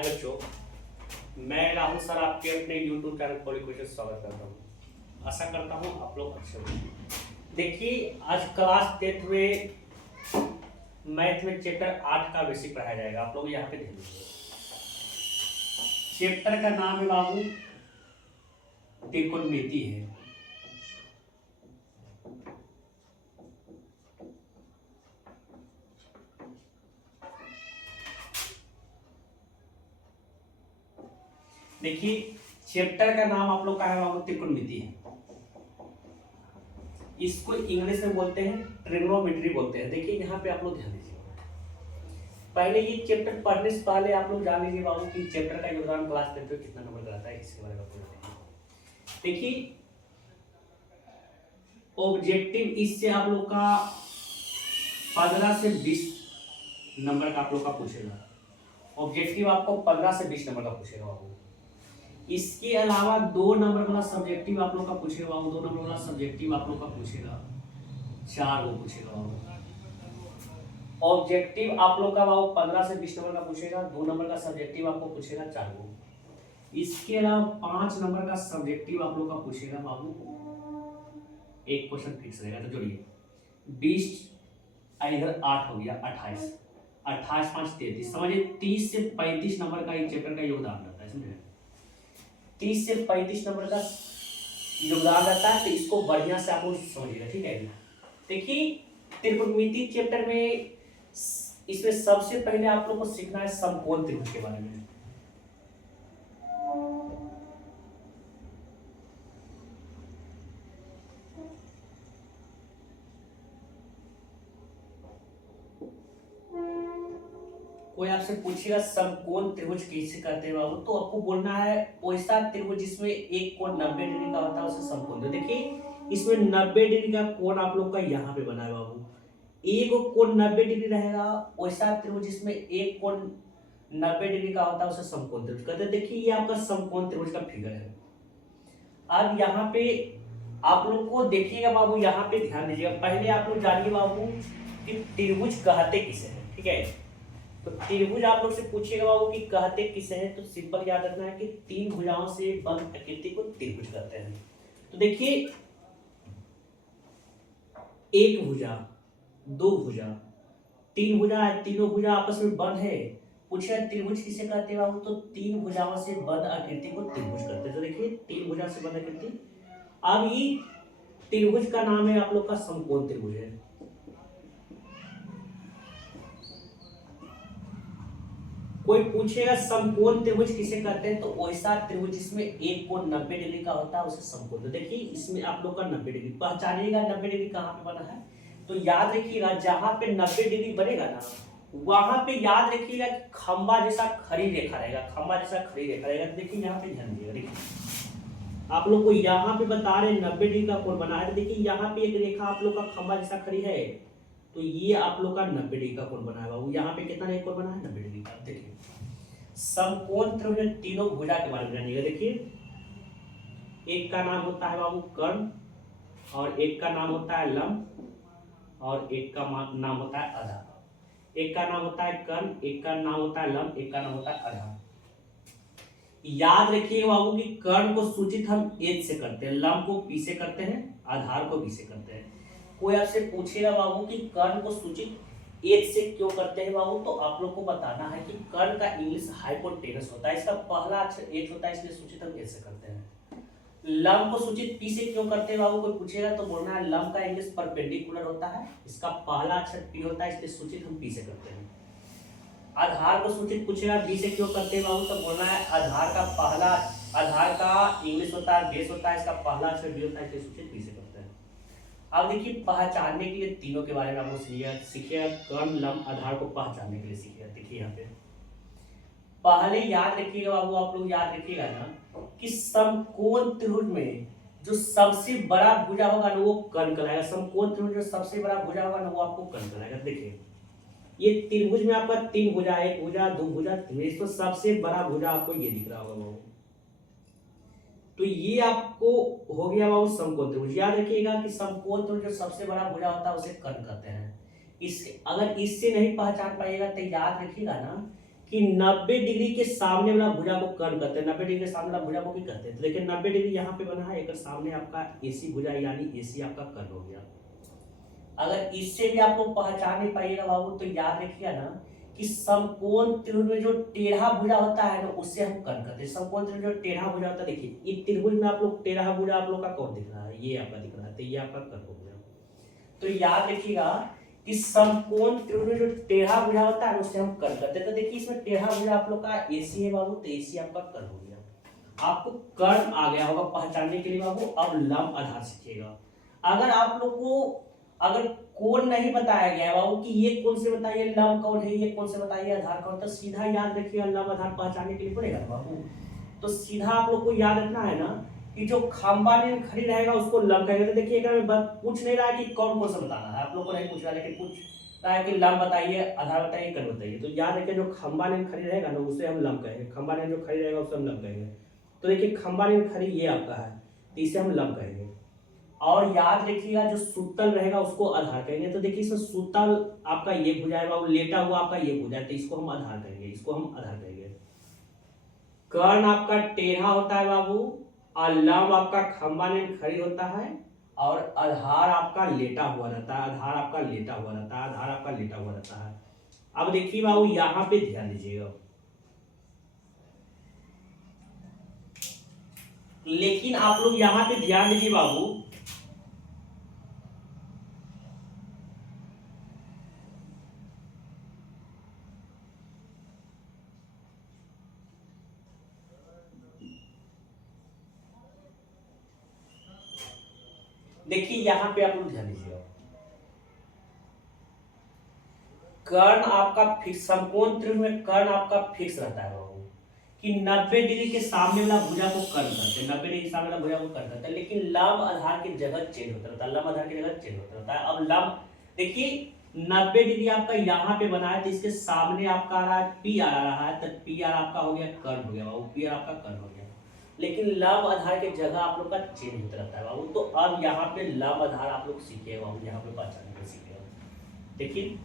हाय बच्चों, मैं राहुल सर आपके अपने YouTube चैनल फॉर एजुकेशन स्वागत करता हूँ। आशा करता हूँ आप लोग अच्छे होंगे। देखिए, आज क्लास 10th में मैथ में चैप्टर 8 का बेसिक पढ़ाया जाएगा। आप लोग यहाँ पे ध्यान दीजिए। चैप्टर का नाम है बाबू त्रिकोणमिति है। देखिए, चैप्टर का नाम आप लोग का है बाबू त्रिकोणमिति है। इसको इंग्लिश में बोलते हैं ट्रिग्नोमेट्री बोलते हैं। देखिए यहाँ पे आप लोग ध्यान दीजिए। पहले ये चैप्टर पढ़ने से पहले आप लोग जान लीजिए बाबू कि चैप्टर का योगदान क्लास 10 में कितना नंबर का आता है, इसके बारे में आपको देखिए। ऑब्जेक्टिव इससे आप लोग का 15 से 20 नंबर का आप लोग का पूछेगा। ऑब्जेक्टिव आपको 15 से 20 नंबर का पूछेगा बाबू। इसके अलावा 2 नंबर वाला सब्जेक्टिव आप लोग का पूछेगा बाबू। 2 नंबर वाला सब्जेक्टिव आप लोग का पूछेगा, 4 वो पूछेगा बाबू। ऑब्जेक्टिव आप लोग का बाबू 15 से 20 नंबर का पूछेगा। 2 नंबर का सब्जेक्टिव आपको पूछेगा, 4 वो। इसके अलावा 5 नंबर का सब्जेक्टिव आप लोग का पूछेगा बाबू। एक क्वेश्चन फिक्स रहेगा, तो जोड़िए 20 इधर 8 हो गया, 28 28 5 33। समझिए 30 से 35 नंबर का एक चैप्टर का योगदान रहता है। समझे, 30 से 35 नंबर का योगदान रहता है। तो इसको बढ़िया से आप लोग समझिएगा, ठीक है। देखिए, त्रिकोणमिति चैप्टर में इसमें सबसे पहले आप लोग को सीखना है समकोण त्रिभुज के बारे में। कोई आपसे पूछेगा समकोण त्रिभुज कैसे कहते हैं बाबू, तो आपको बोलना है वैसा त्रिभुज जिसमें एक कोण 90 डिग्री का होता है उसे समकोण। देखिए, इसमें 90 डिग्री का कोण आप लोग का यहाँ पे बना है बाबू। एक कोण 90 डिग्री रहेगा, वैसा त्रिभुज जिसमें एक कोण 90 डिग्री का होता है उसे समकोण त्रिभुज कहते हैं। देखिए, ये आपका समकोण त्रिभुज का फिगर है। अब यहाँ पे आप लोग को देखिएगा बाबू, यहाँ पे ध्यान दीजिएगा। पहले आप लोग जानिए बाबू कि त्रिभुज कहते किसे हैं, ठीक है। तो त्रिभुज आप लोग से पूछिएगा बाबू कि कहते किसे हैं, तो सिंपल याद रखना है कि 3 भुजाओं से बंद आकृति को त्रिभुज कहते हैं। तो देखिए, एक भुजा, 2 भुजा, 3 भुजा है, तीनों भुजा आपस में बंद है। पूछे त्रिभुज किसे कहते हैं बाबू, तो 3 भुजाओं से बंद आकृति को त्रिभुज कहते हैं। तो देखिए 3 भुजा से बंद आकृति। अब ये त्रिभुज का नाम है आप लोग का समकोण त्रिभुज है। कोई पूछेगा समकोण त्रिभुज किसे कहते हैं, तो वैसा त्रिभुज जिसमें एक कोण 90 डिग्री का होता है उसे समकोण। तो देखिए, इसमें आप लोग का 90 डिग्री पहचानिएगा। 90 डिग्री कहाँ पे बना है, तो याद रखिएगा जहां पे 90 डिग्री बनेगा ना, वहां पे याद रखिएगा खंबा जैसा खड़ी रेखा रहेगा। खंबा जैसा खड़ी रेखा रहेगा। देखिए यहाँ पे ध्यान दीजिएगा। देखिए, आप लोग को यहाँ पे बता रहे 90 डिग्री का कोण बना है। देखिए यहाँ पे एक रेखा आप लोग का खंबा जैसा खड़ी है, तो ये आप लोग का 90 डिग्री का कोण बना है बाबू। यहाँ पे कितना कोण बना है, 90 डिग्री का। देखिए, समकोण त्रिभुज तीनों भुजा के बारे में जानिएगा। देखिए, एक का नाम होता है बाबू कर्ण, और एक का नाम होता है लंब, और एक का नाम होता है आधार। एक का नाम होता है कर्ण, एक का नाम होता है लंब, एक का नाम होता है आधार। याद रखिए बाबू कि कर्ण को सूचित हम एच से करते हैं, लंब को पी से करते हैं, आधार को बी से करते हैं। कोई आपसे पूछेगा बाबू कि कर्ण को सूचित एच से क्यों करते हैं बाबू, तो आप लोग को बताना है कि कर्ण का इंग्लिश हाइपोटेनस होता है। इसका पहला अक्षर एच होता है, इसलिए सूचित हम एच से करते हैं। लंब को सूचित पी से क्यों करते हैं बाबू, कोई पूछेगा तो बोलना है लंब का इंग्लिश परपेंडिकुलर होता है, इसका पहला अक्षर पी होता है, इसलिए सूचित हम पी से करते हैं। आधार को सूचित पूछेगा बी से क्यों करते हैं बाबू, तो बोलना है आधार का इंग्लिश होता है बेस होता है, इसका पहला अक्षर बी होता है, इसलिए सूचित बी से करते हैं। अब देखिए, पहचानने के लिए तीनों के बारे में आप लोग सीखिएगा। कर्ण लंब आधार को पहचानने के लिए सीखिएगा। देखिए यहाँ पे पहले याद रखिएगा बाबू, आप लोग याद रखिएगा ना कि समकोण त्रिभुज में जो सबसे बड़ा भुजा होगा ना वो कर्ण कहलाएगा। समकोण त्रिभुज में सबसे बड़ा भुजा होगा ना वो आपको कर्ण कहलाएगा। देखिए, ये त्रिभुज में आपका 3 भुजा, 1 भुजा, 2 भुजा, 3, इसमें सबसे बड़ा भुजा आपको ये दिख रहा होगा बाबू। तो ये आपको हो गया बाबू समकोण त्रिभुज। याद रखिएगा कि समकोण त्रिभुज जो सबसे बड़ा भुजा होता है उसे कर्ण कहते हैं। अगर इससे नहीं पहचान पाइएगा तो याद रखिएगा ना कि 90 डिग्री के सामने वाला भुजा को कर्ण कहते हैं। 90 डिग्री के सामने वाला भुजा को भी कहते हैं। तो देखिए 90 डिग्री यहाँ पे बना है, एक सामने आपका AC भुजा यानी AC आपका कर्ण हो गया। अगर इससे भी आप लोग पहचान नहीं पाइएगा बाबू तो याद रखिएगा ना कि समकोण त्रिभुज में जो टेढ़ा भुजा होता है ना उससे हम कर्ण कहते हैं। समकोण त्रिभुज जो टेढ़ा भुजा होता है, देखिए ये त्रिभुज में आप लोग टेढ़ा भुजा आप लोग का कौन दिख रहा है, ये आपका दिख रहा है, तो ये आपका कर्ण हो गया। तो याद रखिएगा कि समकोण त्रिभुज में जो टेढ़ा भुजा होता है उससे हम कर्ण कहते हैं। तो देखिए इसमें टेढ़ा भुजा आप लोग का AC है बाबू, तो AC आपका कर्ण हो गया। आपको कर्ण आ गया होगा पहचानने के लिए बाबू। अब लंब आधार सीखिएगा। अगर आप लोग को अगर कोण नहीं बताया गया है बाबू कि ये कौन से बताइए लंब कौन है, ये कौन से बताइए आधार कौन, तो सीधा याद रखिएगा लंब आधार पहचानने के लिए पड़ेगा बाबू। तो सीधा आप लोग को याद रखना है ना कि जो खंबा में खड़ी रहेगा उसको लंब कहेंगे। तो देखिए पूछ नहीं रहा है कि कौन कौन सा बताना है, आप लोग को नहीं पूछ रहा है, लेकिन पूछ रहा है कि लंब बताइए, आधार बताइए, कर्ण बताइए। तो याद रखिए जो खंबा में खड़ी रहेगा ना उसे हम लंब कहेंगे, खंबा में जो खड़ी रहेगा उसे हम लंब कहेंगे। तो देखिए खंबा में खड़ी ये आपका है तो इसे हम लंब कहेंगे। और याद रखिएगा जो सुतल रहेगा उसको आधार कहेंगे। तो देखिए इसमें सुतल आपका ये भुजा है बाबू, लेटा हुआ आपका ये भुजा है, तो इसको हम आधार कहेंगे, इसको हम आधार कहेंगे। कर्ण आपका टेढ़ा होता है बाबू और लंब आपका खंबा में खड़ी होता है और आधार आपका लेटा हुआ रहता है, आधार आपका लेटा हुआ रहता है, आधार आपका लेटा हुआ रहता है। अब देखिए बाबू यहां पे ध्यान दीजिएगा, लेकिन आप लोग यहां पे ध्यान दीजिए बाबू, देखिए यहां पे आप लोग ध्यान दीजिएगा, कर्ण आपका फिक्स, समकोण त्रिभुज में कर्ण आपका फिक्स रहता है बाबू कि 90 डिग्री के सामने वाला भुजा को कर्ण करते हैं, 90 डिग्री के सामने वाला भुजा को कर्ण करते हैं, लेकिन लंब आधार की जगह चेंज होता रहता है, लंब आधार की जगह चेंज होता रहता है। अब लंब देखिए 90 डिग्री आपका यहाँ पे बना है तो इसके सामने आपका आ रहा है P आ रहा है, तो P आर आपका हो गया कर्ण हो गया बाबू, P आर आपका कर्ण हो गया। लेकिन लंब आधार की जगह आप लोग का चेंज होता रहता है बाबू। तो अब यहाँ पे लंब आधार आप लोग सीखे बाबू, यहाँ पे पहचानने को सीखे। देखिए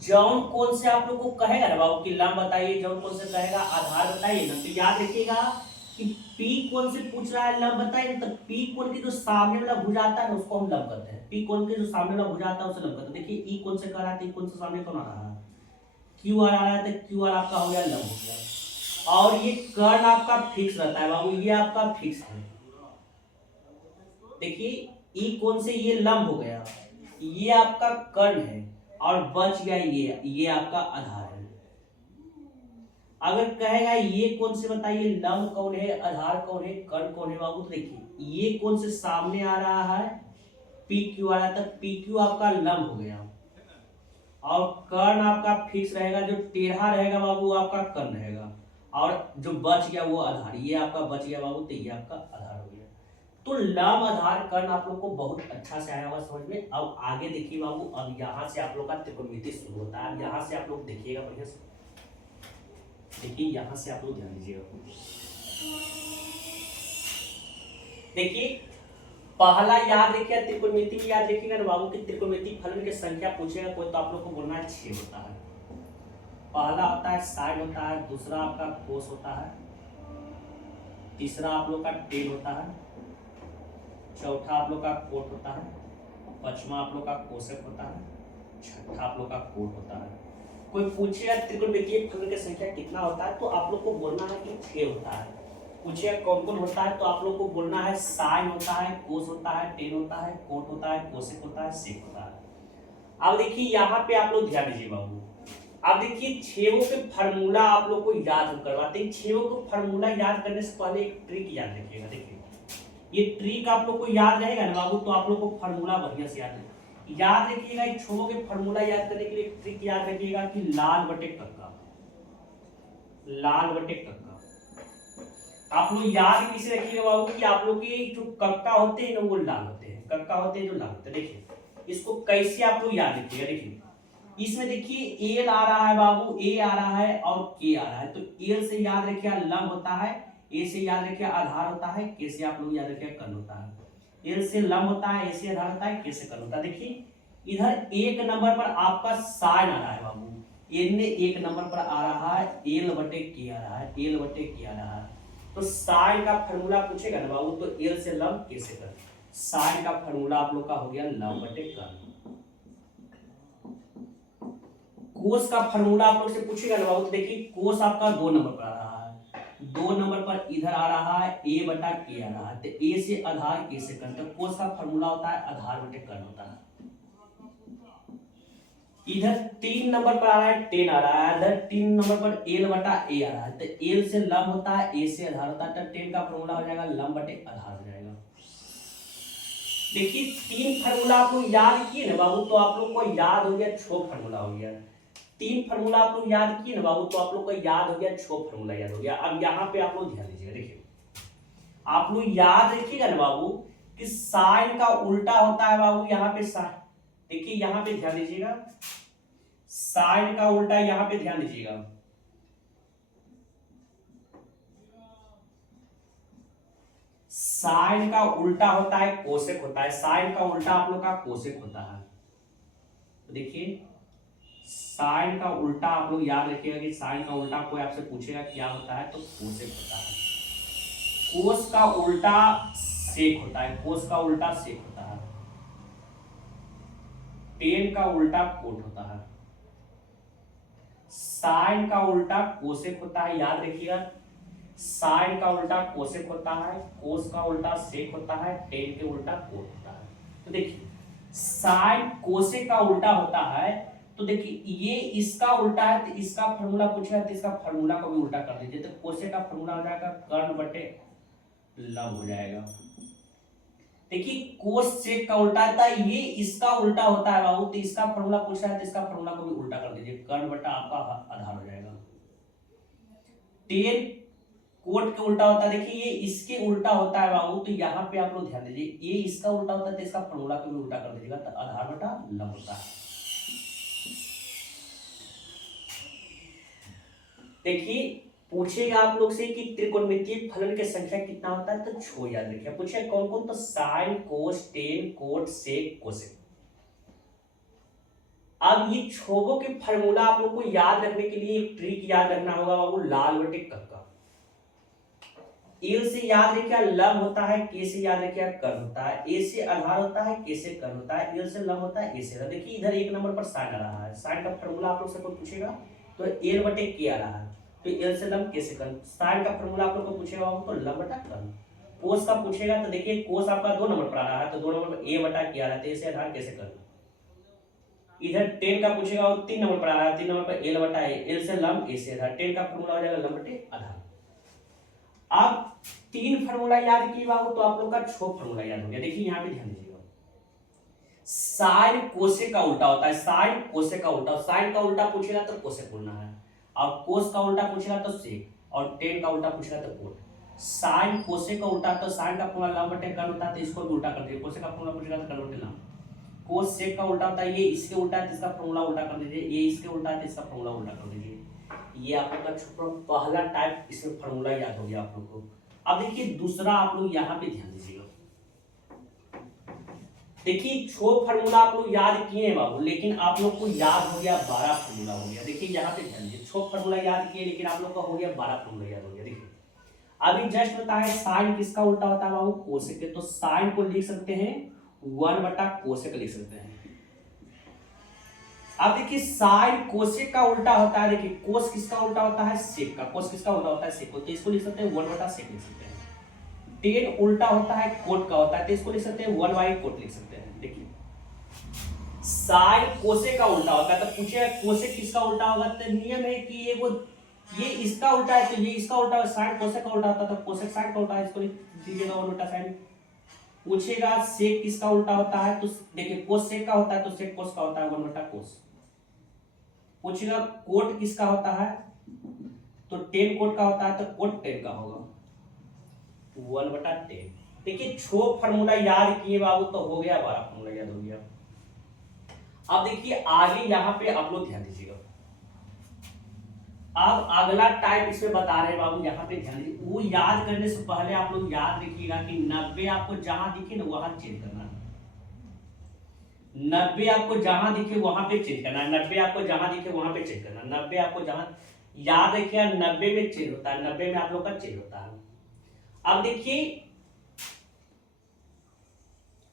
जौन कौन से आप लोग को कहेगा ना बाबू कि लंब बताइए, जौन कौन से कहेगा आधार बताइए ना, तो याद रखिएगा कि P कौन से पूछ रहा है लंब बताइए, तो P कौन के जो सामने वाला भुजा आता है ना उसको हम लंब कहते हैं, P कौन के जो सामने वाला भुजा आता है उसे लंब कहते हैं। देखिए E कौन से कर रहा है, कौन से सामने कौन आ रहा है, Q आ रहा है, तो Q आर आपका हो गया लंब हो गया। और ये कर्ण आपका फिक्स रहता है बाबू, ये आपका फिक्स है। देखिए E कौन से ये लंब हो गया, ये आपका कर्ण है और बच गया ये आपका आधार है। अगर कहेगा ये कौन से बताइए लंब कौन है, आधार कौन है, कर्ण कौन है बाबू, तो देखिए ये कौन से सामने आ रहा है, पी क्यू आ रहा है, तो पी क्यू आपका लंब हो गया और कर्ण आपका फिक्स रहेगा, जो टेढ़ा रहेगा बाबू वो आपका कर्ण रहेगा और जो बच गया वो आधार, ये आपका बच गया बाबू, तो ये आपका आधार हो गया। तो लंब आधार कर्ण आप लोग को बहुत अच्छा से आया होगा समझ में। अब आगे देखिए बाबू, अब यहाँ से आप लोग का त्रिकोणमिति शुरू होता है। अब यहाँ से आप लोग देखिएगा बढ़िया से, देखिए यहाँ से आप लोग ध्यान दीजिएगा। देखिए पहला याद रखिए, त्रिकोणमिति में याद रखिएगा ना बाबू कि त्रिकोणमिति फलन की संख्या पूछेगा कोई तो आप लोग को बोलना है 6 होता है। पहला होता है साइन होता है, दूसरा आपका कोस होता है, तीसरा आप लोग का टेन होता है, चौथा आप लोग का कोट होता है, पांचवा आप लोग का कोसेक होता है, छठा आप लोग का कोट होता है। कोई पूछेगा त्रिकोणमितीय फलन की संख्या कितना होता है तो आप लोग को बोलना है कि 6 होता है। पूछेगा कौन कौन होता है तो आप लोग को बोलना है साइन होता है, कोस होता है, टेन होता है, कोट होता है, कोसेक होता है, सेक होता है। अब देखिए यहाँ पे आप लोग ध्यान दीजिए बाबू, अब देखिए छेवों के फार्मूला आप लोग को याद हम करवाते हैं। छेवों को फार्मूला याद करने से पहले एक ट्रिक याद रखिएगा। देखिए ये ट्रिक आप लोग को याद रहेगा ना बाबू, तो आप लोग को फार्मूला बढ़िया से याद रखिएगा। एक छेवों के फार्मूला याद करने के लिए एक ट्रिक याद रखिएगा कि लाल बटे कक्का, लाल बटे कक्का। आप लोग याद किसे रखिएगा बाबू कि आप लोग के जो कक्का होते हैं ना वो लाल होते हैं, कक्का होते हैं जो लाल होते हैं। देखिए इसको कैसे आप लोग याद रखिएगा। देखिए इसमें देखिए एल आ रहा है बाबू, ए आ रहा है और के आ रहा है, तो एल से याद रखिए लंब होता है, ए से याद रखिए आधार होता है, के से आप लोग याद रखिए कर्ण होता है। एल से लंब होता है, ए से आधार होता है, के से कर्ण होता है। देखिए इधर एक नंबर पर आपका साइन आ रहा है बाबू, एन एक नंबर पर आ रहा है, एल बटे के आ रहा है, एल बटे के आ रहा है। तो साइन का फॉर्मूला पूछेगा ना बाबू, तो एल से लंब कैसे कर। साइन का फॉर्मूला आप लोग का हो गया लंब बटे कर्ल। कोस का फॉर्मूला आप लोग से पूछेगा ना बाबू, तो देखिए कोस आपका 2 नंबर पर आ रहा है, 2 नंबर पर इधर आ रहा है ए बटा के आ रहा है, तो ए से आधार के से कर्ल। तो कोस का फॉर्मूला होता है आधार बटे कर्ल होता है। इधर 3 नंबर पर आ रहा है 10 आ रहा है, इधर 3 नंबर पर एल बटा ए आ रहा है, तो एल से लंब होता है, ए से आधार होता है, तो 10 का फॉर्मूला हो जाएगा लंब बटे आधार हो जाएगा। देखिए 3 फार्मूला आप लोग याद किए ना बाबू, तो आप लोग को याद हो गया 6 फार्मूला हो गया। 3 फार्मूला आप लोग याद किए ना बाबू, तो आप लोग को याद हो गया 6 फार्मूला याद हो गया। अब यहाँ पे आप लोग ध्यान दीजिएगा, देखिए आप लोग याद रखिएगा ना बाबू कि साइन का उल्टा होता है बाबू यहाँ पे साइन। देखिए यहाँ पे ध्यान दीजिएगा, साइन का उल्टा यहाँ पे ध्यान दीजिएगा, साइन का उल्टा होता है कोसेक होता है, साइन का उल्टा आप लोग का कोसेक होता है। तो देखिए साइन का उल्टा आप लोग याद रखिएगा कि साइन का उल्टा कोई आपसे पूछेगा क्या होता है, तो कोसेक होता है। कोस का उल्टा सेक होता है, कोस का उल्टा सेक होता है। टेन का उल्टा कोट होता है। साइन का उल्टा कोसेक होता है, याद रखिएगा साइन का उल्टा कोसेक होता है, कोस का उल्टा सेक होता है, टेन के उल्टा कोट होता है। तो देखिए साइन कोसेक का उल्टा होता है, तो देखिए ये इसका उल्टा है, तो इसका फार्मूला पूछा है तो इसका फार्मूला को भी उल्टा कर दीजिए, तो कोसेक का फार्मूला हो जाएगा कर्ण बटे लंब हो जाएगा। देखिए कोस सेक का उल्टा था, ये इसका उल्टा होता है बाबू, तो इसका फार्मूला पूछा है तो इसका फार्मूला को भी उल्टा कर दीजिए, कर्ण बटा आपका आधार हो जाएगा। टेन कोट के उल्टा होता है, देखिए ये इसके उल्टा होता है बाबू, तो यहाँ पे आप लोग ध्यान दीजिए ये इसका उल्टा होता है तो इसका फार्मूला को भी उल्टा कर दीजिएगा, तो आधार बटा लंब होता है। देखिए पूछेगा आप लोग से कि त्रिकोणमितीय फलन की संख्या कितना होता है, तो छो याद रखिए। पूछेगा कौन कौन, तो sine cos tan cot sec cosec. अब ये छोबों के फार्मूला आप लोग को याद रखने के लिए एक ट्रिक याद रखना होगा बाबू, लाल बटे कक्का। एल से याद रखिए लंब होता है, के से याद रखिए कर्ल होता है, ए से आधार होता है, के से कर्ल होता है, एल से लंब होता है, ए से आधार। देखिए इधर 1 नंबर पर साइन आ रहा है, साइन का फार्मूला आप लोग से कोई पूछेगा तो एल बटे के आ रहा है, तो एल से लंब के से कर्ल। साइन का फार्मूला आप लोग को पूछेगा तो लंब बटा कर्ल। कोस का पूछेगा तो देखिए कोस आपका 2 नंबर पर आ रहा है, तो 2 नंबर पर ए बटा के आ रहा है, तो ए से आधार कैसे कर्ल। इधर 10 का पूछेगा वो 3 नंबर पर आ रहा है, 3 नंबर पर एल बटा ए, एल से लंब ए से आधार, 10 का फार्मूला हो जाएगा लंब बटे आधार। अब 3 फार्मूला याद किए बाबू, तो आप लोग का 6 फार्मूला याद हो गया। देखिए यहाँ पे ध्यान दीजिएगा, साइन कोसेक का उल्टा होता है, साइन कोसेक का उल्टा, साइन का उल्टा पूछेगा तो कोसेक बोलना है, और कोस का उल्टा पूछेगा तो सेक, और टेन का उल्टा पूछेगा तो कोट। साइन कोसेक का उल्टा, तो साइन का फार्मूला लंब बटे कर्ल होता है, तो इसको भी उल्टा कर दीजिए, कोसेक का फार्मूला पूछेगा तो कर्ल बटे लंब। कोस सेक का उल्टा होता है, ये इसके उल्टा है तो इसका फार्मूला उल्टा कर दीजिए, ये इसके उल्टा है तो इसका फार्मूला उल्टा कर दीजिए। ये आप लोग का पहला टाइप इसमें फार्मूला याद हो गया आप लोग को। अब देखिए दूसरा आप लोग यहाँ पे ध्यान दीजिएगा, देखिए 6 फार्मूला आप लोग याद किए हैं बाबू, लेकिन आप लोग को याद हो गया 12 फार्मूला हो गया। देखिए यहाँ पे ध्यान दीजिए, 6 फार्मूला याद किए लेकिन आप लोग का हो गया 12 फार्मूला याद हो गया। देखिए अभी जस्ट बताया साइन किसका उल्टा होता है बाबू, कोसेक के, तो साइन को लिख सकते हैं 1 बटा कोसेक लिख सकते हैं। अब देखिए साइन कोसेक का उल्टा होता है, देखिए कोस किसका उल्टा होता है, सेक का, कोस किसका उल्टा होता है, सेक, तो इसको लिख सकते हैं 1 बटा सेक लिख सकते हैं। टेन उल्टा होता है कोट का होता है, तो इसको लिख सकते हैं 1 बाई कोट लिख सकते हैं। देखिए साइन कोसेक का उल्टा होता है, तो पूछे कोसेक किसका उल्टा होगा, तो नियम है कि ये इसका उल्टा है तो ये इसका उल्टा है, साइन कोसेक का उल्टा होता है तो कोसेक साइन का उल्टा है, इसको लिख दीजिएगा 1 बटा साइन। पूछेगा सेक किसका उल्टा होता है, तो देखिए कोस सेक का होता है तो सेक कोस का होता है 1 बटा कोस। पूछेगा कोट किसका होता है, तो टेन कोट का होता है तो कोट टेन का होगा 1 बटा 10। देखिए 6 फार्मूला याद किए बाबू, तो हो गया 12 फार्मूला याद हो गया। अब देखिए आगे यहाँ पे आप लोग ध्यान दीजिएगा, अब अगला टाइप इसमें बता रहे हैं बाबू, यहाँ पे ध्यान दीजिए। वो याद करने से पहले आप लोग याद रखिएगा कि 90 आपको जहां दिखे ना वहां चेंज करना है। 90 आपको जहां दिखे वहां पे चेंज करना है, 90 आपको जहां दिखे वहां पे चेंज करना, 90 आपको जहां, याद रखिए 90 में चेंज होता है, 90 में आप लोग का चेंज होता है। अब देखिए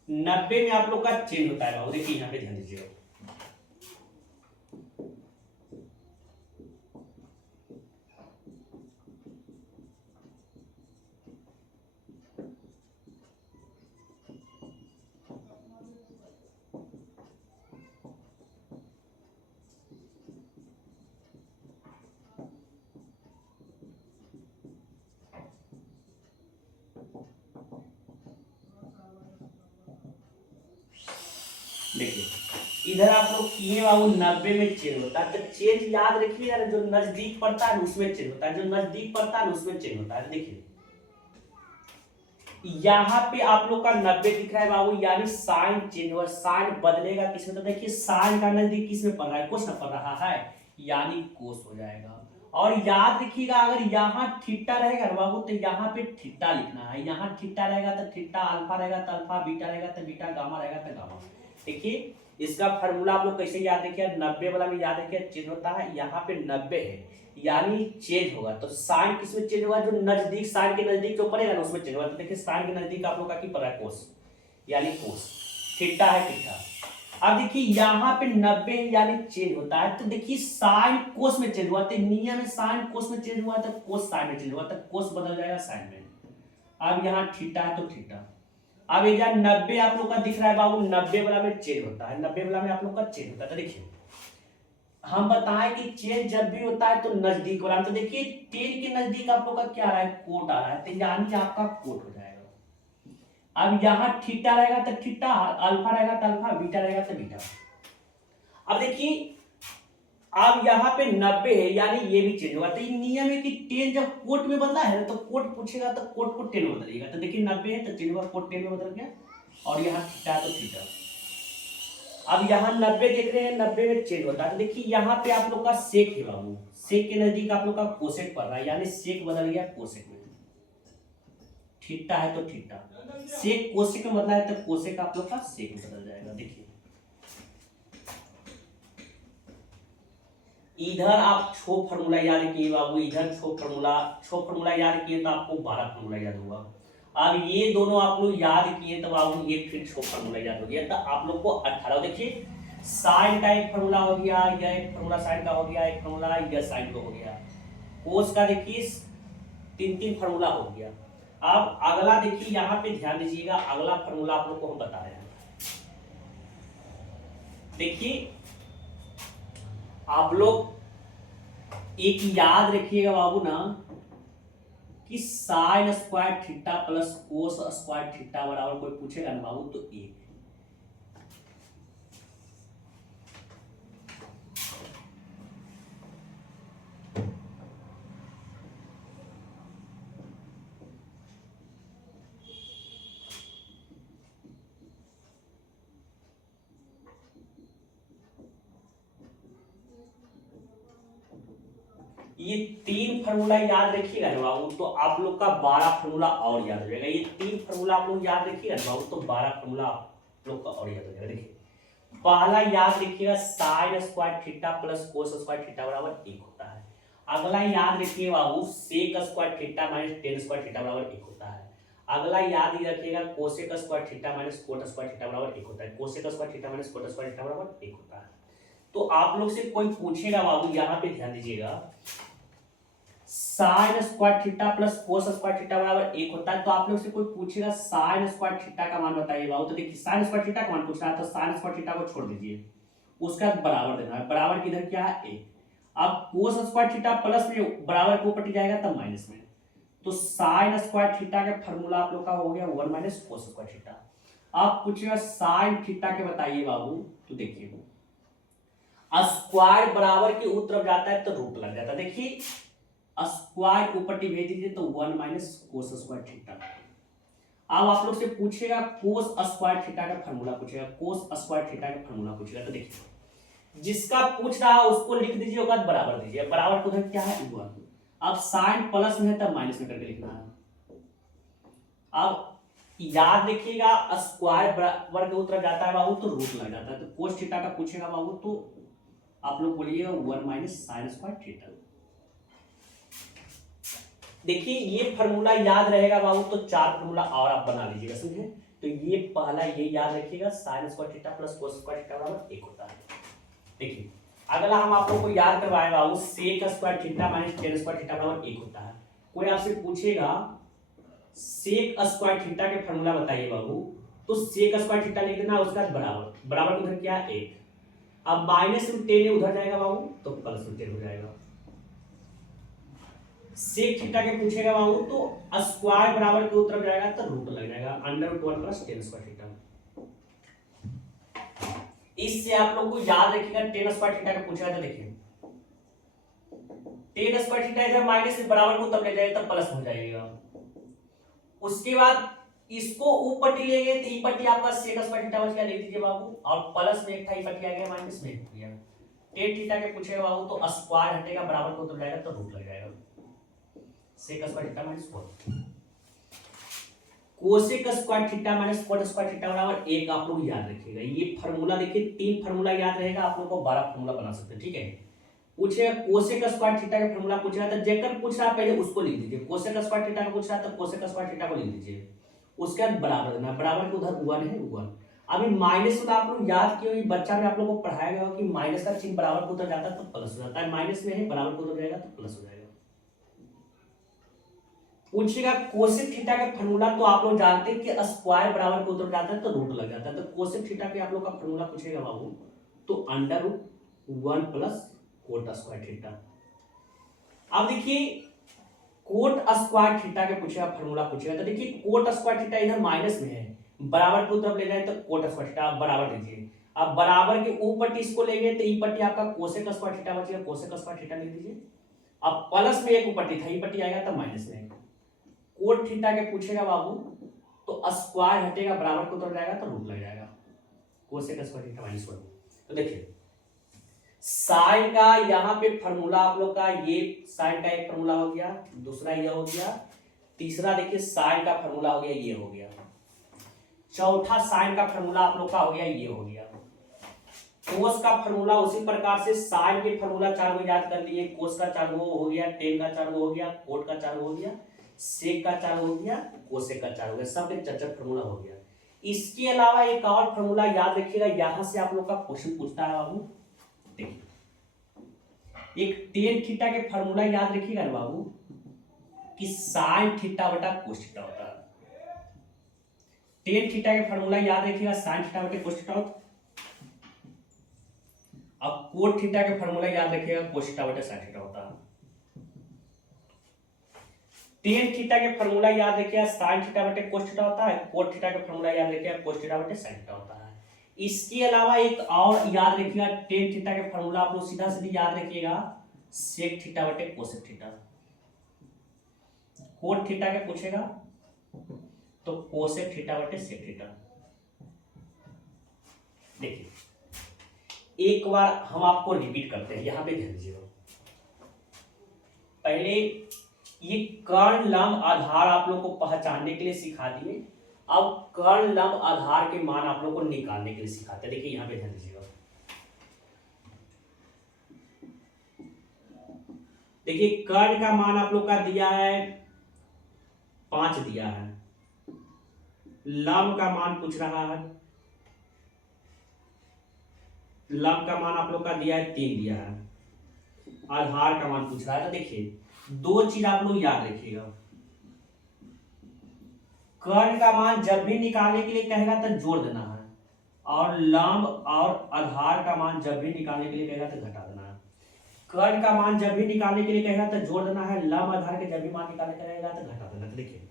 90 में आप लोग का चेंज होता है बाबू, देखिए यहाँ पे ध्यान दीजिएगा। देखिए इधर आप लोग किए बाबू 90 में चेंज होता है, तो चेंज याद रखिए यार, जो नजदीक पड़ता है उसमें चेंज होता है, जो नजदीक पड़ता है उसमें चेंज होता है। देखिए यहाँ पे आप लोग का 90 दिख रहा है बाबू, यानी साइन चेंज हुआ, साइन बदलेगा किसमें, तो देखिए साइन का नजदीक किसमें पड़ रहा है, कोस में पड़ रहा है, यानी कोस हो जाएगा। और याद रखिएगा अगर यहाँ थीटा रहेगा ना बाबू, तो यहाँ पे थीटा लिखना है, यहाँ थीटा रहेगा तो थीटा, अल्फा रहेगा तो अल्फा, बीटा रहेगा तो बीटा, गामा रहेगा तो गामा। देखिए इसका फार्मूला आप लोग कैसे याद रखिए, 90 वाला में याद रखिए चेंज होता है, यहाँ पे 90 है यानी चेंज होगा, तो साइन किसमें चेंज होगा, जो नजदीक, साइन के नजदीक जो पड़ेगा ना उसमें चेंज होगा। तो देखिए साइन के नजदीक आप लोग का क्या पड़ रहा है, कोस, यानी कोस, थीटा है थीटा। अब देखिए यहाँ पे 90 यानी चेंज होता है, तो देखिए साइन कोस में चेंज हुआ, तो नियम में साइन कोस में चेंज हुआ तो कोस साइन में चेंज हुआ, तो कोस बदल जाएगा साइन में। अब यहाँ थीटा है तो थीटा। अब ये 90 आप लोग का दिख रहा है बाबू, 90 वाला में चेंज होता है, 90 वाला में आप लोग का चेंज होता है। तो देखिए हम बताएं कि चेंज जब भी होता है तो नजदीक वाला, तो देखिए 10 के नजदीक आप लोग का क्या आ रहा है, कोट आ रहा है, तो यानी आपका कोट हो जाएगा। अब यहाँ थीटा रहेगा तो थीटा, अल्फा रहेगा तो अल्फा, बीटा रहेगा तो बीटा। अब देखिए अब यहाँ पे 90 है यानी ये भी चेंज होगा, तो नियम है कि 10 जब कोट में बदला है तो कोट पूछेगा तो कोट को 10 में बदलेगा, तो देखिए 90 है तो चेंज हुआ, कोट 10 में बदल गया, और यहाँ थीटा तो थीटा। अब यहाँ 90 देख रहे हैं, 90 में चेंज होता है, तो देखिए यहाँ पे आप लोग का सेक है बाबू, सेक के नजदीक आप लोग का कोसेक पड़ रहा है, यानी सेक बदल गया कोसेक में, थीटा है तो थीटा, सेक कोसेक में बदला है तो कोसेक आप लोग का सेक में बदल जाएगा। देखिए इधर आप छो फार्मूला याद किए बाबू, इधर छो फार्मूला याद किए तो आपको 12 फार्मूला याद होगा। अब ये दोनों आप लोग याद किए तो बाबू ये फिर छो फार्मूला याद हो गया, तो आप लोग को 18। देखिए साइन का एक फार्मूला हो गया, यह एक फार्मूला साइन का हो गया, एक फार्मूला यह साइन का हो गया, कोस का देखिए 3 फार्मूला हो गया। अब अगला देखिए यहाँ पे ध्यान दीजिएगा, अगला फार्मूला आप लोग को हम बता रहे हैं। देखिए आप लोग एक याद रखिएगा बाबू ना कि sign square theta plus cos square theta बराबर कोई पूछेगा ना बाबू तो 1। ये 3 फार्मूला याद रखिएगा ना बाबू तो आप लोग का 12 फार्मूला और याद हो जाएगा। ये 3 फार्मूला आप लोग याद रखिएगा ना बाबू तो 12 फार्मूला आप लोग का और याद हो जाएगा। देखिए पहला याद रखिएगा sine square theta plus cos square theta बराबर 1 होता है। अगला याद रखिए बाबू sec square theta minus tan square theta बराबर 1 होता है। अगला याद ही रखिएगा cosec square theta minus cot square theta बराबर 1 होता है। Cosec square theta minus cot square theta बराबर 1 होता है। तो आप लोग से कोई पूछेगा बाबू यहाँ पे ध्यान दीजिएगा sign square theta plus cos square theta बराबर 1 होता है। तो आप लोग से कोई पूछेगा साइन स्क्वायर थीटा का मान बताइए बाबू, तो देखिए साइन स्क्वायर थीटा का मान पूछ रहा है तो साइन स्क्वायर थीटा को छोड़ दीजिए, उसका बराबर देना है। बराबर किधर क्या है 1। अब कोस स्क्वायर थीटा प्लस में बराबर के ऊपर जाएगा तब माइनस में, तो साइन स्क्वायर थीटा का फार्मूला आप लोग का हो गया 1 माइनस कोस स्क्वायर थीटा। अब पूछेगा साइन थीटा के बताइए बाबू, तो देखिए स्क्वायर बराबर के ऊपर जाता है तो रूट लग जाता है। देखिए स्क्वायर ऊपर भेज दीजिए तो 1 माइनस कोस स्क्वायर थीटा। अब आप लोग से पूछेगा कोस स्क्वायर थीटा का फार्मूला पूछेगा, कोस स्क्वायर थीटा का फार्मूला पूछेगा, तो देखिए जिसका पूछ रहा है उसको लिख दीजिए और बराबर दीजिए। बराबर उधर क्या है 1। अब साइन प्लस में है तब माइनस में करके लिखना है। अब याद रखिएगा स्क्वायर बराबर के उत्तर जाता है बाबू तो रूट लग जाता है, तो कोस थीटा का पूछेगा बाबू तो आप लोग बोलिएगा 1 माइनस साइन स्क्वायर थीटा। देखिए ये फार्मूला याद रहेगा बाबू तो 4 फार्मूला और आप बना लीजिएगा, समझे। तो ये पहला ये याद रखिएगा sine square theta plus cos square theta बराबर 1 होता है। देखिए अगला हम आप लोग को याद करवाए बाबू sec square theta minus tan square theta बराबर 1 होता है। कोई आपसे पूछेगा सेक स्क्वायर थीटा के फार्मूला बताइए बाबू, तो सेक स्क्वायर थीटा लिख देना, उसके बाद बराबर बराबर उधर क्या है 1, अब माइनस में 10 उधर जाएगा बाबू तो प्लस में 10 हो जाएगा। सेक थीटा के पूछेगा बाबू तो स्क्वायर बराबर के उत्तर जाएगा तो रूट लग जाएगा under root 1 plus tan square theta. इससे आप लोग को याद रखिएगा टेन स्क्वायर थीटा का पूछेगा तो देखिए टेन स्क्वायर थीटा इधर माइनस से बराबर को तब ले जाएगा तब प्लस हो जाएगा। उसके बाद इसको ऊपर पट्टी लेंगे तो ई पट्टी आपका सेक स्क्वायर थीटा बच गया, लिख दीजिए बाबू, और प्लस में एक था ई पट्टी आ गया माइनस में हो गया। टेन थीटा के पूछेगा बाबू तो स्क्वायर हटेगा बराबर को तब जाएगा तो रूट लग जाएगा sec square theta minus 4 cosec square theta minus cot square theta बराबर 1 आप लोग याद रखिएगा। ये फार्मूला देखिए 3 फार्मूला याद रहेगा, आप लोग को 12 फार्मूला बना सकते हैं, ठीक है। पूछेगा कोसेक स्क्वायर थीटा का फार्मूला पूछेगा तो जेकर पूछ रहा है पहले उसको लिख दीजिए, कोसेक स्क्वायर थीटा का पूछ रहा है तो कोसेक स्क्वायर थीटा को लिख दीजिए, उसके बाद बराबर देना, बराबर के उधर 1 है 1। अभी माइनस वाला आप लोग याद किए होंगे, बच्चा में आप लोगों को पढ़ाया गया कि माइनस का चिन्ह बराबर को उधर जाता है तो प्लस हो जाता है, माइनस में है बराबर को उधर जाएगा तो प्लस हो जाएगा। पूछेगा कोसेक थीटा का फार्मूला तो आप लोग जानते हैं कि स्क्वायर बराबर को उधर जाता है तो रूट लग जाता है, तो कोसेक थीटा के आप लोग का फार्मूला पूछेगा बाबू तो under root 1 plus cot square theta. अब देखिए कोट स्क्वायर थीटा के पूछेगा फार्मूला पूछेगा तो देखिए कोट स्क्वायर थीटा इधर माइनस में है, बराबर को तरफ ले जाए तो कोट स्क्वायर थीटा आप बराबर लीजिए, अब बराबर के ऊपर पट्टी इसको लेंगे तो ई पट्टी आपका कोसेक स्क्वायर थीटा बचेगा, कोसेक स्क्वायर थीटा लिख दीजिए। अब प्लस में एक पट्टी था ई पट्टी आएगा तो माइनस में कोट थीटा के पूछेगा बाबू तो स्क्वायर हटेगा बराबर को तरफ जाएगा तो रूट लग जाएगा कोसेक स्क्वायर थीटा माइनस 1। तो देखिए साइन का यहाँ पे फार्मूला आप लोग का ये साइन का एक फार्मूला हो गया, दूसरा ये हो गया, तीसरा देखिए साइन का फार्मूला हो गया ये हो गया, चौथा साइन का फार्मूला आप लोग का हो गया ये हो गया। कोस का फार्मूला उसी प्रकार से साइन के फार्मूला 4 गो याद कर लिए, कोस का 4 गो हो गया, टेन का 4 गो हो गया, कोट का 4 गो हो गया, सेक का 4 हो गया, कोसेक का 4 हो गया, सब एक 4 फार्मूला हो गया। इसके अलावा एक और फार्मूला याद रखिएगा, यहां से आप लोग का क्वेश्चन पूछता है बाबू, देखिए एक टेन थीटा के फार्मूला याद रखिएगा ना बाबू कि साइन थीटा बटा कोस थीटा होता है। टेन थीटा के फार्मूला याद रखिएगा साइन थीटा बटे कोस थीटा होता है। अब कोट थीटा के फार्मूला याद रखिएगा कोस थीटा बटे साइन थीटा होता है। टेन थीटा के फार्मूला याद रखिएगा साइन थीटा बटे कोस थीटा होता है, कोट थीटा के फार्मूला याद रखिएगा कोस थीटा बटे साइन थीटा होता है। इसके अलावा एक और याद रखिएगा टेन थीटा के फार्मूला आप लोग सीधा सीधी याद रखिएगा सेक थीटा बटे कोसेक थीटा। कोट थीटा के पूछेगा तो कोसेक थीटा बटे सेक थीटा। देखिए एक बार हम आपको रिपीट करते हैं, यहां पे ध्यान दीजिएगा। पहले ये कर्ण लंब आधार आप लोग को पहचानने के लिए सिखा दिए, अब कर्ण लंब आधार के मान आप लोग को निकालने के लिए सिखाते हैं। देखिए यहां पे ध्यान दीजिएगा, देखिए कर्ण का मान आप लोग का दिया है 5 दिया है, लंब का मान पूछ रहा है, लंब का मान आप लोग का दिया है 3 दिया है, आधार का मान पूछ रहा है। तो देखिए दो चीज आप लोग याद रखिएगा, कर्ण का मान जब भी निकालने के लिए कहेगा तो जोड़ देना है, और लंब और आधार का मान जब भी निकालने के लिए कहेगा तो घटा देना है। कर्ण का मान जब भी निकालने के लिए कहेगा तो जोड़ देना है, लंब आधार के जब भी मान निकालने कहेगा तो घटा देना। तो देखिए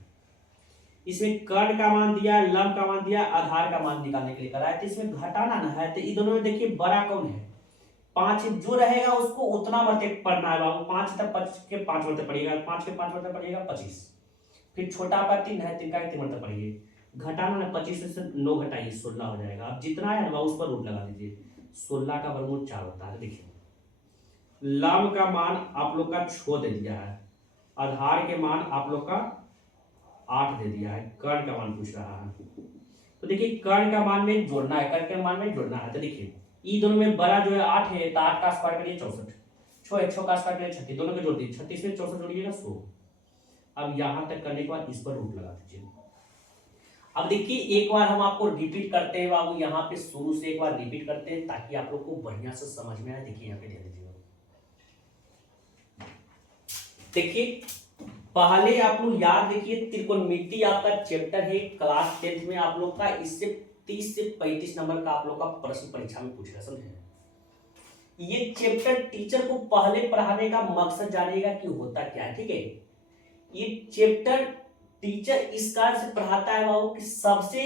इसमें कर्ण का मान दिया है, लंब का मान दिया, आधार का मान निकालने के लिए करा है, तो इसमें घटाना ना है, तो इन दोनों में देखिए बड़ा कौन है 5, जो रहेगा उसको उतना मरते पढ़ना है बाबू, 5 तक 5 के 5 मरते पड़ेगा, 5 के 5 मरते पड़ेगा 25, फिर छोटा आपका 3 है, 3 का 3 मरते पड़िए, घटाना ना 25 से 9 घटाइए 16 हो जाएगा। अब जितना है ना उस पर रूट लगा दीजिए, 16 का वर्गमूल 4 होता है। देखिए लंब का मान आप लोग का 6 दे दिया है, आधार के मान आप लोग का 8 दे दिया है, कर्ण का मान पूछ रहा है। तो देखिए कर्ण का मान में जोड़ना है, कर्ण के मान में जोड़ना है। तो देखिए ई दोनों में बड़ा जो है 8 है, तो 8 का स्क्वायर करिए 64, 6 का स्क्वायर करिए 36, दोनों को जोड़ दीजिए, 36 में 64 जोड़िएगा 100। अब यहां तक करने के बाद इस पर रूट लगा दीजिए। अब देखिए एक बार हम आपको रिपीट करते हैं बाबू, यहाँ पे शुरू से एक बार रिपीट करते हैं ताकि आप लोग को बढ़िया से समझ में आए। देखिए यहाँ पे ध्यान दीजिएगा, देखिए पहले आप लोग याद रखिए, त्रिकोणमिति आपका चैप्टर है क्लास 10th में आप लोग का, इससे 30 से 35 नंबर का आप लोग का प्रश्न परीक्षा में पूछेगा, समझे। ये चैप्टर टीचर को पहले पढ़ाने का मकसद जानिएगा कि होता क्या है, ठीक है। ये चैप्टर टीचर इस कारण से पढ़ाता है बाबू कि सबसे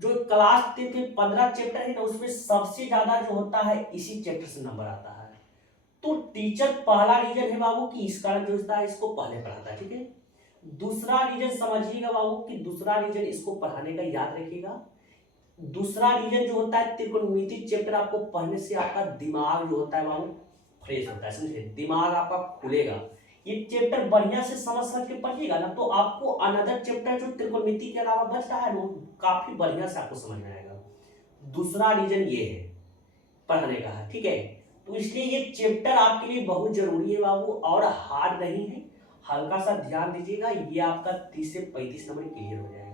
जो क्लास 10th में 15 चैप्टर है ना, उसमें सबसे ज्यादा जो होता है इसी चैप्टर से नंबर आता है। तो टीचर पहला रीजन है बाबू कि इस कारण जो होता है इसको पहले पढ़ाता है, ठीक है। दूसरा रीजन समझिएगा बाबू कि दूसरा रीजन इसको पढ़ाने का याद रखिएगा। दूसरा रीजन जो होता है त्रिकोणमिति चैप्टर आपको पढ़ने से आपका दिमाग जो होता है बाबू फ्रेश होता है, समझे, दिमाग आपका खुलेगा। ये चैप्टर बढ़िया से समझ के पढ़िएगा ना, तो आपको अनदर चैप्टर जो त्रिकोणमिति के अलावा बच रहा है वो काफी बढ़िया से आपको समझ में आएगा। दूसरा रीजन ये है पढ़ने का है, ठीक है। तो इसलिए ये चैप्टर आपके लिए बहुत जरूरी है बाबू, और हार्ड नहीं है, हल्का सा ध्यान दीजिएगा, ये आपका 30 से 35 नंबर क्लियर हो जाएगा।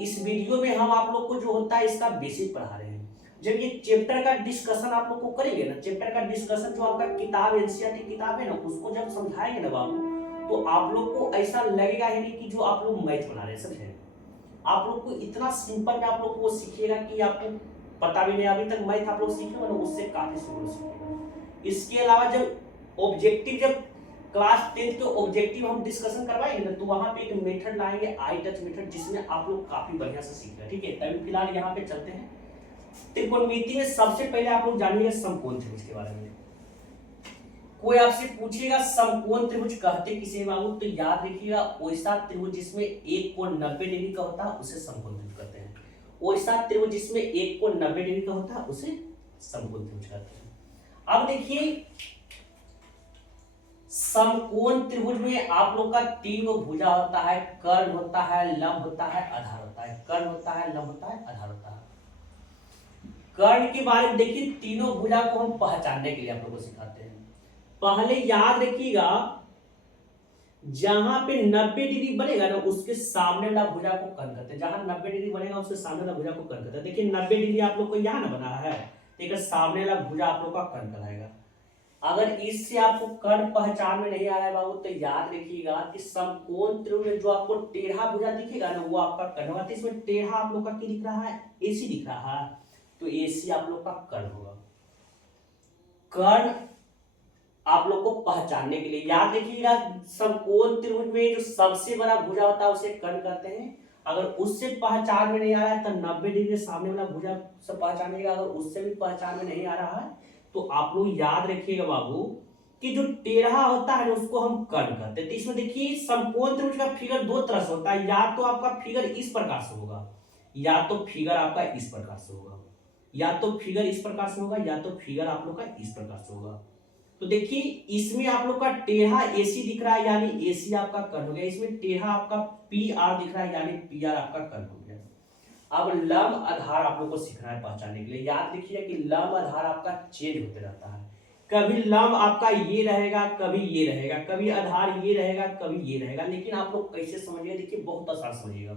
इस वीडियो में हम आप लोग को जो होता है इसका बेसिक पढ़ा रहे हैं। जब ये चैप्टर का डिस्कशन आप लोग को करेंगे ना, चैप्टर का डिस्कशन जो आपका किताब एनसीईआरटी किताब है ना, उसको जब समझाएंगे ना बाबू, तो आप लोग को ऐसा लगेगा ही नहीं कि जो आप लोग मैथ बना रहे हैं, समझे। आप लोग को इतना सिंपल में आप लोग को सीखिएगा कि आपको पता भी नहीं, अभी तक मैथ आप लोग सीखे हो ना, उससे काफी सिंपल सीखिएगा। इसके अलावा जब ऑब्जेक्टिव, जब क्लास 10th के ऑब्जेक्टिव हम डिस्कशन करवाएंगे ना, तो वहां पे एक मेथड लाएंगे, आई टच मेथड, जिसमें आप लोग काफी बढ़िया से सीखेंगे, ठीक है। तभी फिलहाल यहाँ पे चलते हैं त्रिकोणमिति में। सबसे पहले आप लोग जानिए समकोण त्रिभुज के बारे में। कोई आपसे पूछेगा समकोण त्रिभुज कहते किसे बाबू, तो याद रखिएगा वैसा त्रिभुज जिसमें एक कोण 90 डिग्री का होता है उसे समकोण त्रिभुज कहते हैं। वैसा त्रिभुज जिसमें एक कोण 90 डिग्री का होता है उसे समकोण त्रिभुज कहते हैं। अब देखिए समकोण त्रिभुज में आप लोग का 3 भुजा होता है, कर्ण होता है, लंब होता है, आधार होता है। कर्ण होता है, लंब होता है, आधार होता है। कर्ण के बारे में देखिए, तीनों भुजा को हम पहचानने के लिए आप लोगों को सिखाते हैं। पहले याद रखिएगा, जहां पे 90 डिग्री बनेगा ना उसके सामने वाला भुजा को कर्ण कहते हैं। जहां 90 डिग्री बनेगा उसके सामने वाला भुजा को कर्ण कहते हैं। देखिए 90 डिग्री आप लोग को यहाँ ना बना है, ठीक है, सामने वाला भुजा आप लोग का कर्ण कहलाएगा। अगर इससे आपको कर्ण पहचान में नहीं आ रहा है बाबू, तो याद रखिएगा कि समकोण त्रिभुज में जो आपको टेढ़ा भुजा दिखेगा ना वो आपका कर्ण होगा। तो इसमें टेढ़ा आप लोग का क्या दिख रहा है, AC दिख रहा है, तो AC आप लोग का कर्ण होगा। कर्ण आप लोग को पहचानने के लिए याद रखिएगा, समकोण त्रिभुज में जो सबसे बड़ा भुजा होता है उसे कर्ण कहते हैं। अगर उससे पहचान में नहीं आ रहा है तो 90 डिग्री सामने वाला भुजा से पहचानेगा। अगर उससे भी पहचान में नहीं आ रहा है तो आप लोग याद रखिएगा बाबू कि जो टेढ़ा होता है उसको हम कर्ण कहते हैं। तो इसमें देखिए समकोण त्रिभुज का फिगर दो तरह से होता है, या तो आपका फिगर इस प्रकार से होगा, या तो फिगर आपका इस प्रकार से होगा, या तो फिगर इस प्रकार से होगा, या तो फिगर आप लोग का इस प्रकार से होगा। तो देखिए इसमें आप लोग का टेढ़ा AC दिख रहा है, यानी AC आपका कर्ण हो गया। इसमें टेढ़ा आपका PR दिख रहा है, यानी PR आपका कर्ण हो गया। अब लंब आधार आप लोग को सीखना है पहचानने के लिए। याद रखिए कि लंब आधार आपका चेंज होते रहता है, कभी लंब आपका ये रहेगा, कभी ये रहेगा, कभी आधार ये रहेगा, कभी ये रहेगा। लेकिन आप लोग कैसे समझिए, देखिए बहुत आसान समझिएगा।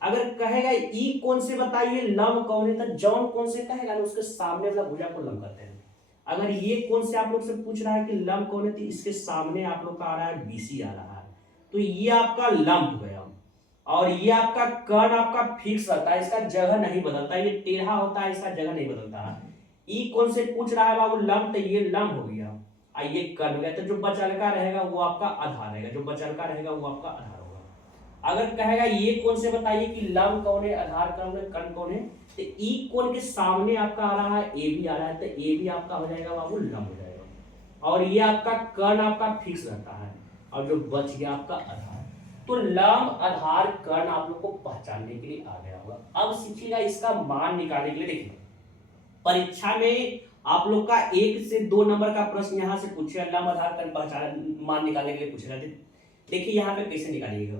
अगर कहेगा ई कौन से बताइए लंब कौन है, तो जॉन कौन से कहेगा उसके सामने वाला भुजा को लंब कहते हैं। अगर ये कौन से आप लोग से पूछ रहा है कि लंब कौन है, तो इसके सामने आप लोग का आ रहा है BC आ रहा है, तो ये आपका लंब हो गया। और ये आपका कर्ण आपका फिक्स रहता है, इसका जगह नहीं बदलता, ये टेढ़ा होता है, इसका जगह नहीं बदलता। ई कौन से पूछ रहा है बाबू लंब, तो ये लंब हो गया, और ये कर्ण हो गया। तो जो बचलका रहेगा वो आपका आधार रहेगा, जो बचलका रहेगा वो आपका आधार होगा। अगर कहेगा ये कौन से बताइए कि लंब कौन है, आधार कौन है, कर्ण कौन है, तो ई कोण के सामने आपका आ रहा है AB आ रहा है, तो AB आपका हो जाएगा बाबू लंब हो जाएगा। और ये आपका कर्ण आपका फिक्स रहता है, और जो बच गया आपका आधार। तो लंब आधार कर्ण आप लोग को पहचानने के लिए आ गया होगा। अब सीखिएगा इसका मान निकालने के लिए। देखिए परीक्षा में आप लोग का 1 से 2 नंबर का प्रश्न यहाँ से पूछेगा, लंब आधार कर्ण पहचान मान निकालने के लिए पूछेगा। देखिए यहाँ पे कैसे निकालिएगा।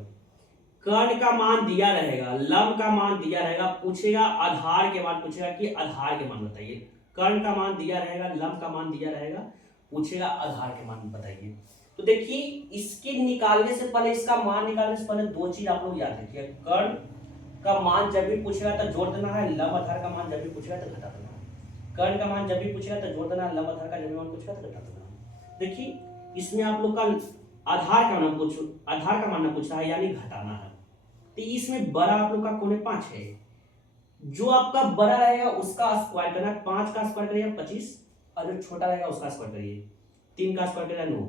कर्ण का मान दिया रहेगा, लंब का मान दिया रहेगा, पूछेगा आधार के मान, पूछेगा कि आधार के मान बताइए। कर्ण का मान दिया रहेगा, लंब का मान दिया रहेगा, पूछेगा आधार के मान बताइए। तो देखिए इसके निकालने से पहले, इसका मान निकालने से पहले दो चीज आप लोग याद रखिए। कर्ण का मान जब भी पूछेगा तो जोड़ देना है, लंब आधार का मान जब भी पूछेगा तो घटा देना है। कर्ण का मान जब भी पूछेगा तो जोड़ देना है, लंब आधार का जब भी मान पूछेगा तो घटा देना है। देखिए इसमें आप लोग का आधार का मान पूछा है यानी घटाना है। तो इसमें बड़ा आप लोग का कौन है, 5 है। जो आपका बड़ा रहेगा उसका स्क्वायर करना, 5 का स्क्वायर करिएगा 25, और जो छोटा रहेगा उसका स्क्वायर करिए, 3 का स्क्वायर करिएगा 9,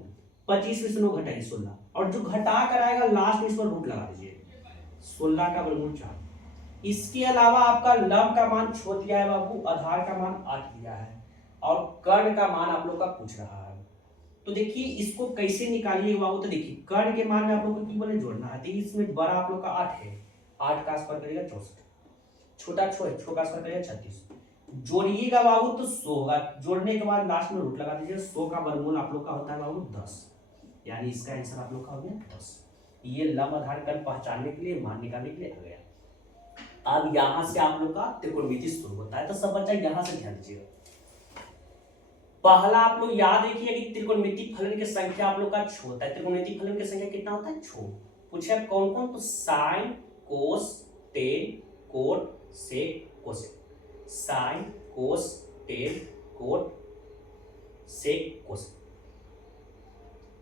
25 में से 9 घटाइए 16, और जो घटा कर आएगा लास्ट में इस पर रूट लगा दीजिए, 16 का वर्गमूल 4। इसके अलावा आपका लंब का मान छोड़ दिया है बाबू, आधार का मान 8 दिया है, और कर्ण का मान आप लोग का पूछ रहा है। तो देखिए इसको कैसे निकालिए बाबू, तो देखिए कर्ण के मान में आप लोग को की बोले जोड़ना है। तो इसमें बड़ा आप लोग का 8 है, 8 का स्क्वायर करिएगा 64, छोटा 6 है, 6 का स्क्वायर करिएगा 36, जोड़िएगा बाबू तो 100 होगा। जोड़ने के बाद लास्ट में रूट लगा दीजिए। 100 का वर्गमूल आप लोग का होता है बाबू 10, यानी इसका आंसर आप लोग का हो गया 10। ये लंब आधार कर्ण पहचानने के लिए, मान निकालने के लिए आ गया। अब यहां से आप लोग का त्रिकोणमिति शुरू होता है। तो सब बच्चा यहां से ध्यान दीजिएगा। पहला आप लोग याद रखिए कि त्रिकोणमिति फलन की संख्या आप लोग का 6 होता है। त्रिकोणमिति फलन की संख्या कितना होता है, 6। पूछा कौन कौन, तो sine, cos, tan, cot, sec, cosec. Sign, cos, tan, cot, sec, cosec,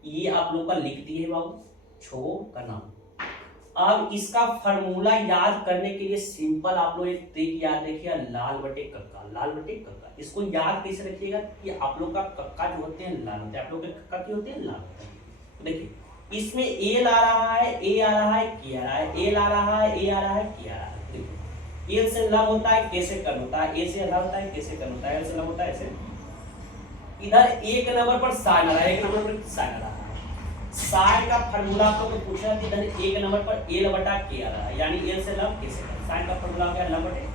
ये आप लोग का लिख दिए बाबू 6 का नाम। अब इसका फार्मूला याद करने के लिए सिंपल आप लोग एक ट्रिक याद रखिए, लाल बटे कक्का। लाल बटे कक्का इसको याद कैसे रखिएगा कि आप लोग का कक्का जो होते हैं लाल होते हैं, आप लोग के कक्का क्या होते हैं, लाल होते हैं। तो देखिए इसमें ए ला रहा है, ए आ रहा है, के आ रहा है, ए ला रहा है, ए आ रहा है, के आ रहा है। देखिए ए से लंब होता है, के से कर्ण होता है, ए से आधार होता है, के से कर्ण होता है, एल से लंब होता है, ऐसे। इधर एक नंबर पर साइन आ रहा है, एक नंबर पर साइन आ रहा है। साइन का फार्मूला आप लोग को पूछा था, इधर एक नंबर पर एल बटा के आ रहा है, यानी एल से लंब, के से कर्ण। साइन का फार्मूला हो गया लंब बटे।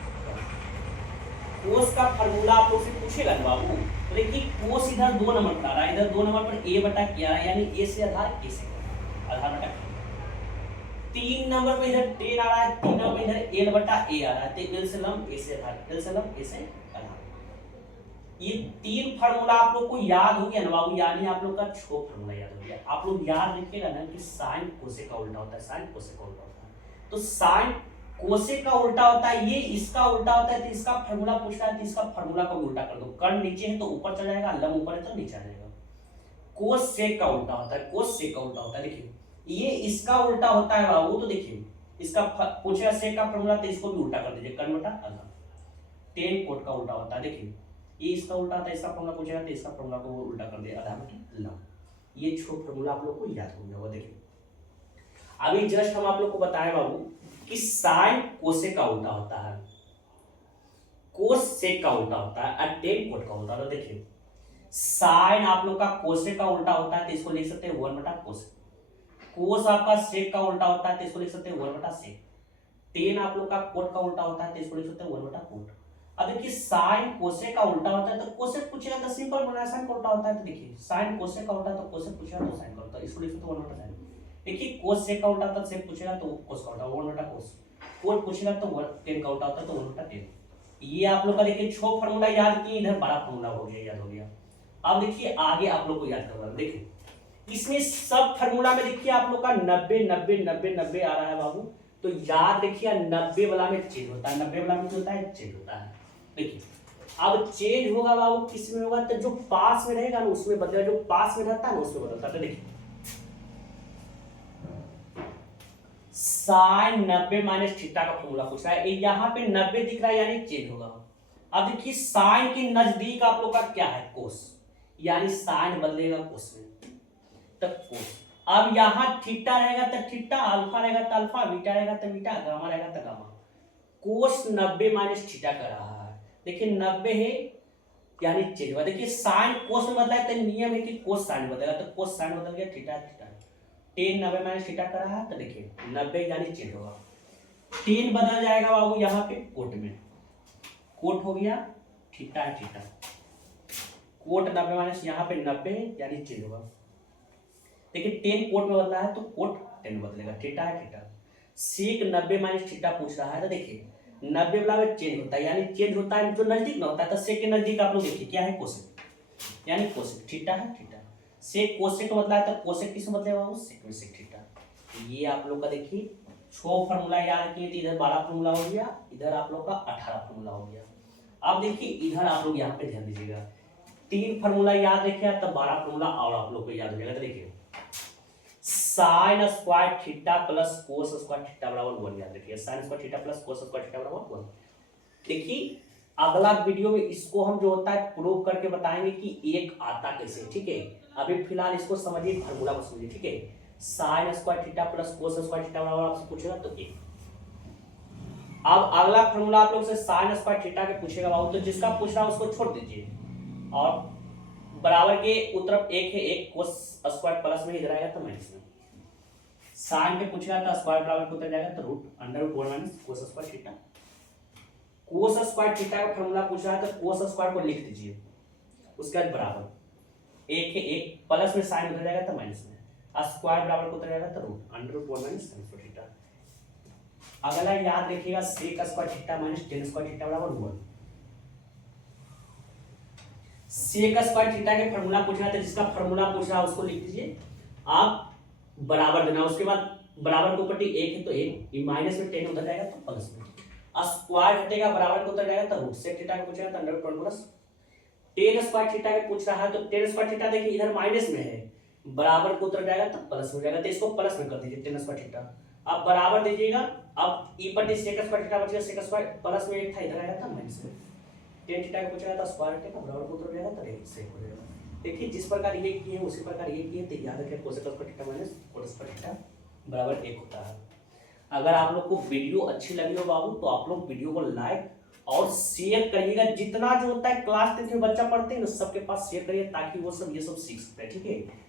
कोस का फार्मूला आप लोग से पूछेगा ना बाबू, तो देखिए कोस इधर 2 नंबर पर आ रहा है, इधर 2 नंबर पर ए बटा के आ रहा है, यानी ए से आधार, के से कर्ण, आधार बटा। 3 नंबर पे इधर टेन आ रहा है, 3 नंबर पे इधर एल बटा ए आ रहा है, तो एल से लंब, ए से आधार, एल से लंब, ए से आधार। ये 3 फार्मूला आप लोग को याद हो गया ना बाबू, यानी आप लोग का 6 फार्मूला याद हो गया। आप लोग याद रखिएगा ना कि साइन कोसेक का उल्टा होता है, साइन कोसेक का उल्टा होता है। तो साइन कोसेक का उल्टा होता है, ये इसका उल्टा होता है, तो इसका फार्मूला पूछ रहा है, तो इसका फार्मूला को उल्टा कर दो। कर्ण नीचे है तो ऊपर चला जाएगा, लंब ऊपर है तो नीचे आ जाएगा। कोस सेक का उल्टा होता है, कोस सेक का उल्टा होता है। देखिए ये इसका उल्टा होता है बाबू, तो देखिए इसका पूछेगा सेक का फार्मूला, तो इसको भी उल्टा कर दीजिए, कर्ण बटा लंब। टेन कोट का उल्टा होता है, देखिए ये इसका उल्टा था, इसका फॉर्मूला पूछेगा तो इसका फॉर्मूला को उल्टा कर दिया, आधा बटे लंब। ये 6 फॉर्मूला आप लोग को याद हो गया। वो देखिए अभी जस्ट हम आप लोग को बताए बाबू कि साइन कोसेक का उल्टा होता है, कोस सेक का उल्टा होता है, और टेन कोट का उल्टा होता है। देखिए साइन आप लोग का कोसेक का उल्टा होता है, तो इसको लिख सकते हैं 1 बटा कोसेक। कोस आपका सेक का उल्टा होता है, तो इसको लिख सकते हैं 1 बटा सेक। टेन आप लोग का कोट का उल्टा होता है, तो इसको लिख सकते हैं 1 बटा कोट। अब देखिए साइन कोसेक का उल्टा होता है, तो कोसेक पूछेगा तो सिंपल बनाया, साइन का उल्टा होता है, तो देखिए साइन कोसेक का उल्टा है तो कोसेक पूछेगा तो साइन का उल्टा, इसको लिख सकते हैं 1 बटा साइन। देखिए कोस सेक का उल्टा होता है, सेक पूछेगा तो कोस का उल्टा 1 बटा कोस। कोट पूछेगा तो टेन का उल्टा होता है तो 1 बटा टेन। ये आप लोग का देखिए 6 फार्मूला याद किए, इधर बड़ा फार्मूला हो गया, याद हो गया। अब देखिए आगे आप लोग को याद करना, देखिए इसमें सब फार्मूला में देखिए आप लोग का 90 90 90 90 आ रहा है बाबू। तो याद रखिए 90 वाला में चेंज होता है, 90 वाला में जो होता है चेंज होता है। देखिए अब चेंज होगा बाबू किस में होगा, तो जो पास में रहेगा ना उसमें बदलेगा, जो पास में रहता है ना उसमें बदलता है। तो देखिए साइन 90 माइनस थीटा का फॉर्मूला पूछ रहा है, यहाँ पे 90 दिख रहा है यानी चेंज होगा। अब देखिए साइन के नजदीक आप लोग का क्या है, कोस, यानी साइन बदलेगा कोस में, तब कोस। अब यहाँ थीटा रहेगा तो थीटा, अल्फा रहेगा तो अल्फा, बीटा रहेगा तो बीटा, गामा रहेगा तो गामा। कोस 90 माइनस थीटा कर रहा है, देखिए 90 है यानी चेंज हुआ। देखिए साइन कोस में बदला है तो नियम है कि कोस साइन बदलेगा, तो कोस साइन बदल गया, theta theta. Ten 90 minus theta कर रहा है, तो देखिए 90 यानी चेंज होगा। टेन बदल जाएगा बाबू यहाँ पे कोट में, कोट हो गया थीटा है थीटा, कोट 90 माइनस यहाँ पे 90 यानी चेंज होगा। देखिए टेन कोट में बदला है तो कोट टेन बदलेगा, थीटा है थीटा। सेक 90 माइनस थीटा पूछ रहा है तो देखिए 90 बराबर चेंज होता है, यानी चेंज होता है जो नजदीक ना होता है, तो सेक के नजदीक आप लोग देखिए क्या है कोसेक, यानी कोसेक थीटा है थीटा। सेक कोसेक का मतलब है तो कोसेक किस मतलब है सेक में सेक थीटा। ये आप लोग का देखिए 6 फार्मूला याद किए थे, इधर 12 फार्मूला हो गया, इधर आप लोग का 18 फार्मूला हो गया। अब देखिए इधर आप लोग यहाँ पे ध्यान दीजिएगा, 3 फार्मूला याद रखिए तब 12 फार्मूला और आप लोग को याद हो जाएगा। तो देखिए sign square theta plus cos square theta बराबर 1 याद रखिए, sign square theta plus cos square theta बराबर 1। देखिए अगला वीडियो में इसको हम जो होता है प्रूव करके बताएंगे कि एक आता कैसे, ठीक है। अभी फिलहाल इसको समझिए, फार्मूला को समझिए, ठीक है। Sign square theta plus cos square theta बराबर आपसे पूछेगा तो एक। अब अगला फार्मूला आप लोग से साइन स्क्वायर थीटा के पूछेगा बाबू, तो जिसका पूछ रहा है उसको छोड़ दीजिए और बराबर के उत्तर एक है, एक कोस स्क्वायर प्लस में इधर आएगा तो माइनस में। साइन पे पूछेगा तो स्क्वायर बराबर को उतर जाएगा तो root under root 1 minus cos square theta. Cos square theta का फार्मूला पूछा है तो कोस स्क्वायर को लिख दीजिए, उसके बाद बराबर एक है, एक प्लस में साइन उतर जाएगा तो माइनस में, स्क्वायर बराबर को उतर जाएगा तो root under root 1 minus sine square theta. अगला याद रखिएगा sec square theta minus tan square theta बराबर 1। सेक स्क्वायर थीटा के फार्मूला पूछा था, जिसका फार्मूला पूछा उसको लिख दीजिए, आप बराबर देना, उसके बाद बराबर के ऊपर एक है तो एक, माइनस में 10 उधर जाएगा तो प्लस में, स्क्वायर हटेगा बराबर को उधर जाएगा तो रूट। सेक थीटा का पूछेगा तो under root 1 plus tan square theta के पूछ रहा है तो टेन स्क्वायर थीटा देखिए इधर माइनस में है, बराबर को उतर जाएगा तो प्लस हो जाएगा, तो इसको प्लस में कर दीजिए टेन स्क्वायर थीटा। अब बराबर दीजिएगा, अब ई पर सेक स्क्वायर थीटा बचेगा, सेक स्क्वायर प्लस में एक था इधर आएगा था माइनस में, टेन थीटा का पूछेगा तो स्क्वायर थीटा बराबर को उतर जाएगा तो सेक हो जाएगा। देखिए जिस प्रकार ये किए उसी प्रकार ये किए, तो याद रखिए cosec square theta minus cot square theta बराबर 1 होता है। अगर आप लोग को वीडियो अच्छी लगी हो बाबू तो आप लोग वीडियो को लाइक और शेयर करिएगा, जितना जो होता है क्लास 10 में बच्चा पढ़ते हैं ना सबके पास शेयर करिए ताकि वो सब ये सब सीख सकते हैं, ठीक है।